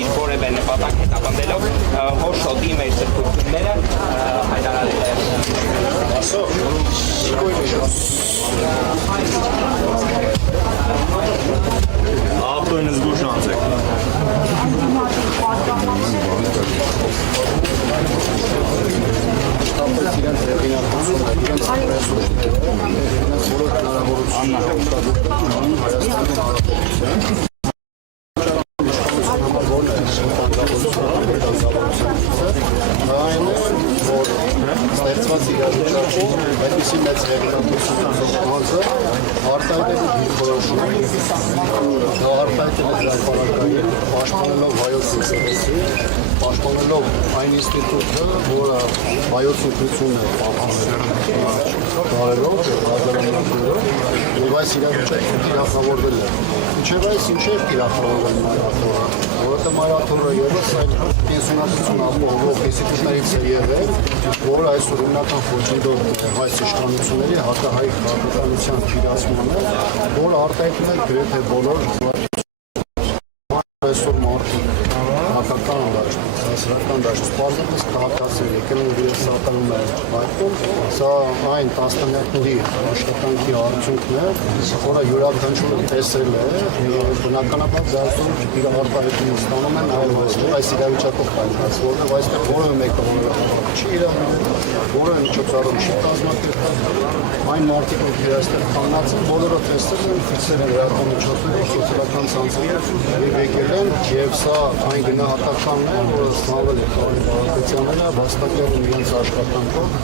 իր որևէ նպատակ հետապնդելով հոր շոտի մեր սրբությունները հայտարարել է։ Ապտոյնը զգուշ անցեք։ ստեղծված իրավիճակում այդպիսի մեծ հեղինակություն արտահայտել դիրքորոշումների արտահայտել հրապարակային պաշտպանելով հայոց ինստիտուտը, պաշտպանելով այն ինստիտուտը, որը հայոց ինքնությունը պահպանելով, հազարամյակներով, եւ այս իրավիճակում թիրախավորվել է։ Ինչեւ այս ինչեր թիրախավորվել մայրաթորը, որովհետեւ մայրաթորը ևս այդ պենսիոնատություն ապահովող ինստիտուտներից է եղել, որ այսօր հիմնական խոչընդոտ հայ իշխանությունների հակահայ քաղաքականության թիրացմանը, որ արտահայտում է գրեթե բոլոր այսօր մարդիկ քաղաքական դաշտ, հասարակական դաշտ, սպառնալից քաղաքացիներ եկել են իրենց սատարում են այդքում, սա այն տասնամյակների աշխատանքի արդյունքն է, որը յուրաքանչյուրը տեսել է, բնականաբար դարձում իր արտահայտումը ստանում են այլ այս իրավիճակով կայքած, որովհետև այստեղ որևէ մեկը չի իրավիճակում, որը միջոցառում չի կազմակերպել, այն մարդիկ, ովքեր այստեղ կանգնած են, բոլորը տեսել են, ֆիքսել են լրատվական միջոցներով, սոցիալական ցանցերով եւ եկել են, եւ սա այն գնահատականն է, որը ստանալ է քաղաքացիները վաստակել իրենց աշխատանքով,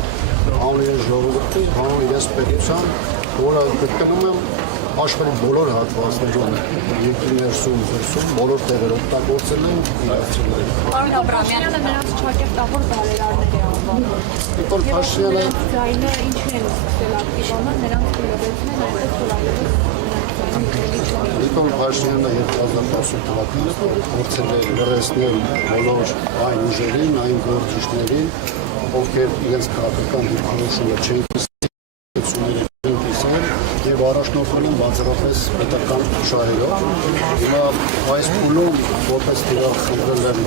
հանուն իրենց ժողովրդի, հանուն իրենց պետության, որը գտնում է աշխարհի բոլոր հատվածներում, երկրի ներսում, բոլոր տեղերում օգտագործել են իրավիճակները։ Պարոն Աբրամյանը նրանց չակերտավոր բարերարներ է անվանում։ Նիկոլ Փաշինյանը ձայնը ինչու են սկսել ակտիվանալ, նրանց դուրսեցնել այնպես որ այլևս Նիկոլ Փաշինյանը 2010 թվականին փորձել է լրացնել բոլոր այն ուժերին, այն գործիչներին, ովքեր իրենց քաղաքական դիրքորոշումը չեն եւ առաջնորդվում են բացառապես պետական շահերով։ Հիմա այս փուլում որպես դիրք խնդրել են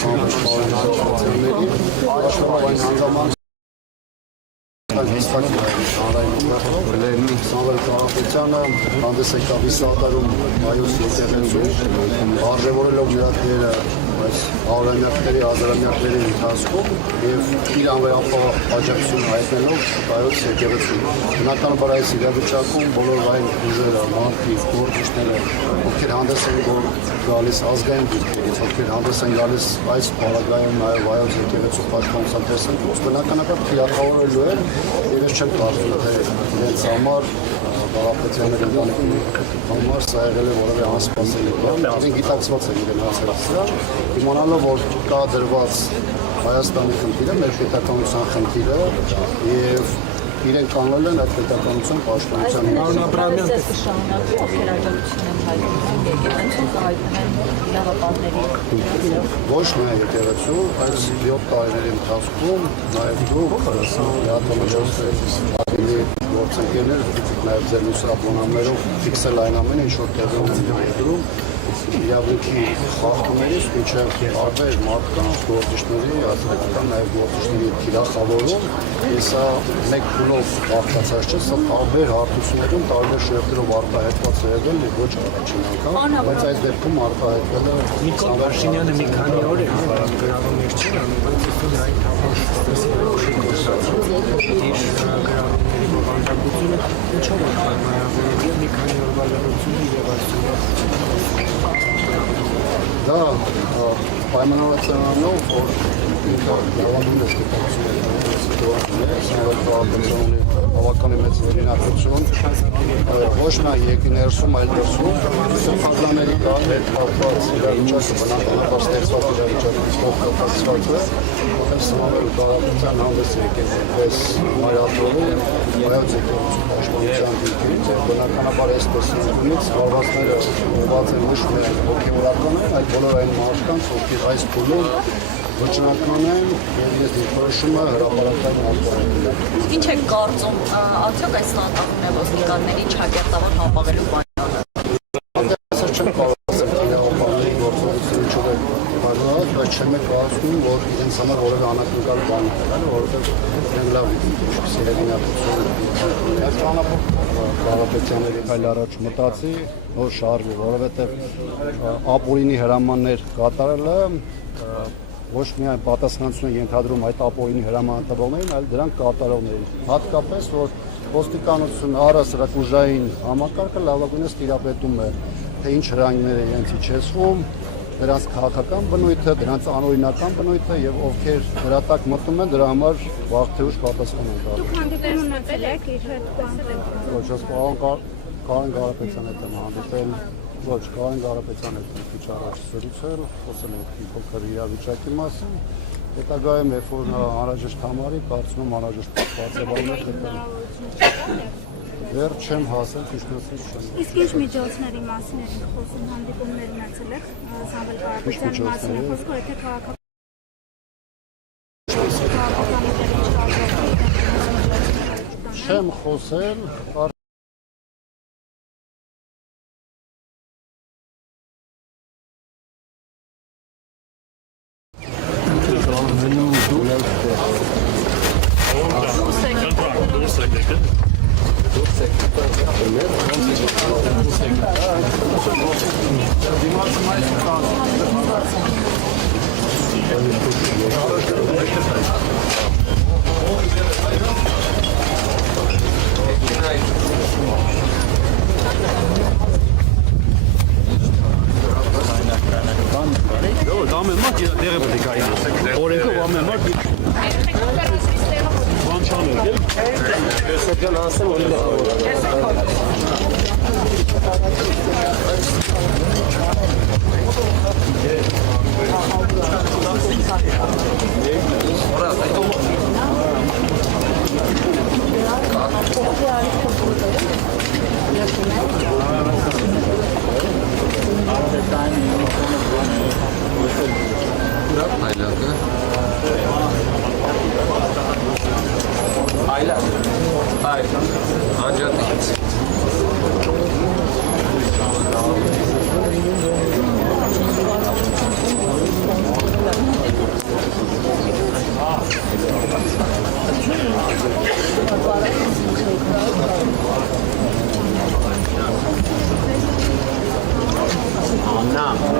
չամփոփությունների, աշխարհով այն հանգամանք Սամվել Կարապետյանը հանդես եկավ Իսահակարում հայոց եկեղեցու, արժևորելով յուրաքանչյուրը այս հարյուրամյակների, հազարամյակների ընթացքում եւ իր անվերապահ աջակցությունը հայտնելով հայոց եկեղեցուն։ Բնականաբար այս իրավիճակում բոլոր այն ուժերը, մարդիկ, գործիչները, ովքեր հանդես են գալիս ազգային դիրքերից, ովքեր հանդես են գալիս այս պարագայում նաեւ հայոց եկեղեցու պաշտպանության տեսանկյունից, բնականաբար թիրախավորելու են եւ ես չեմ կարծում թե իրենց համար Կարապետյանների ընտանիքի համար սա եղել է որևէ անսպասելի բան, իրեն գիտակցված է իրեն հասարակությունը, իմանալով որ կա դրված Հայաստանի խնդիրը, մեր պետականության խնդիրը եւ իրենք կանոնել են այդ պետականության պաշտպանության Պարոն Աբրամյան շարունակում ովքեր աջակցություն են հայտնում եկեղեցու հայտնել իրավապահների ոչ միայն եկեղեցու, այս 7 տարիների ընթացքում նաեւ դուք գործընկերներ, նաև ձեր լուսաբանումներով ֆիքսել այն ամենը, ինչ որ տեղի ունեն երկրում, իրավունքի խախտումներից մինչև տարբեր մարդկանց, գործիչների, հասարակական նաև գործիչների թիրախավորում, եւ սա մեկ փուլով բաղկացած չէ, սա տարբեր հարթություններում, տարբեր շերտերով արտահայտված է եղել եւ ոչ առաջին անգամ, բայց այս դեպքում արտահայտվել է Նիկոլ Փաշինյանը մի քանի օր է գրառումներ չի անում, բայց այսօր այն բովանդակությունը ինչով է պայմանավորվել եւ մի քանի օրվա լրացումը եւ այսօր դա պայմանավորվածանով որ լավանում է սպիտակությունը հավականի մեծ հեղինակություն ոչ միայն երկրի ներսում, այլ դրսում սոցիալների հետ կապված իրավիճակը բնականաբար ստեղծված իրավիճակից կապված է, որտեղ Սամվել Կարապետյան հանդես եկել որպես մայրաթորի հայոց եկեղեցու պաշտպանության դիրքերից եւ բնականաբար այս տեսանկյունից հարվածները ուղղված են ոչ միայն հոգեվորական, այլ բոլոր այն մարդկանց, ովքեր այս փուլում վճռական են եւ ես դիրքորոշումը հրապարակային ալբորել եմ։ Ինչ եք կարծում, արդյոք այս նահատակումն է ոստիկանների չակերտավոր հապաղելու պայմանը։ Այսօր չեմ կարող ասել իրավապահների գործող ինչով է բաժանված, բայց չեմ կարծում, որ իրենց համար որևէ անակնկալ բան է, որովհետև իրենք լավ սիրելինակություն Կարապետյանների այլ առաջ մտածի, որ շարժի, որովհետև ապօրինի հրամաններ կատարելը ոչ միայն պատասխանատվություն է ենթադրում այդ ապօրինի հրաման տվողներին, այլ դրանք կատարողներին։ Հատկապես, որ ոստիկանությունը առհասարակ ուժային համակարգը լավագույնս տիրապետում է, թե ինչ հրանգներ է իրենց իջեցվում, դրանց քաղաքական բնույթը, դրանց անօրինական բնույթը եւ ովքեր դրա տակ մտնում են, դրա համար վաղ թե ուշ պատասխան են տալու։ Դուք հանդիպել ունեցել եք իր հետ Ոչ, Կարեն Կարապետյանը հետ եմ հանդիպել, ոչ, Կարեն Կարապետյանը հետ քիչ առաջ զրուցել, խոսել ենք մի փոքր իրավիճակի մասին։ Հետագայում, երբ որ անհրաժեշտ համարի, կարծում եմ անհրաժեշտ բարձրաբաններ կտան։ Դեռ չեմ հասել, ճիշտ ասած չեմ։ Իսկ ինչ միջոցների մասին եք խոսում, հանդիպումներ ունեցել եք Սամվել Կարապետյանի մասին, խոսքը թե քաղաքական Չեմ խոսել, Anna.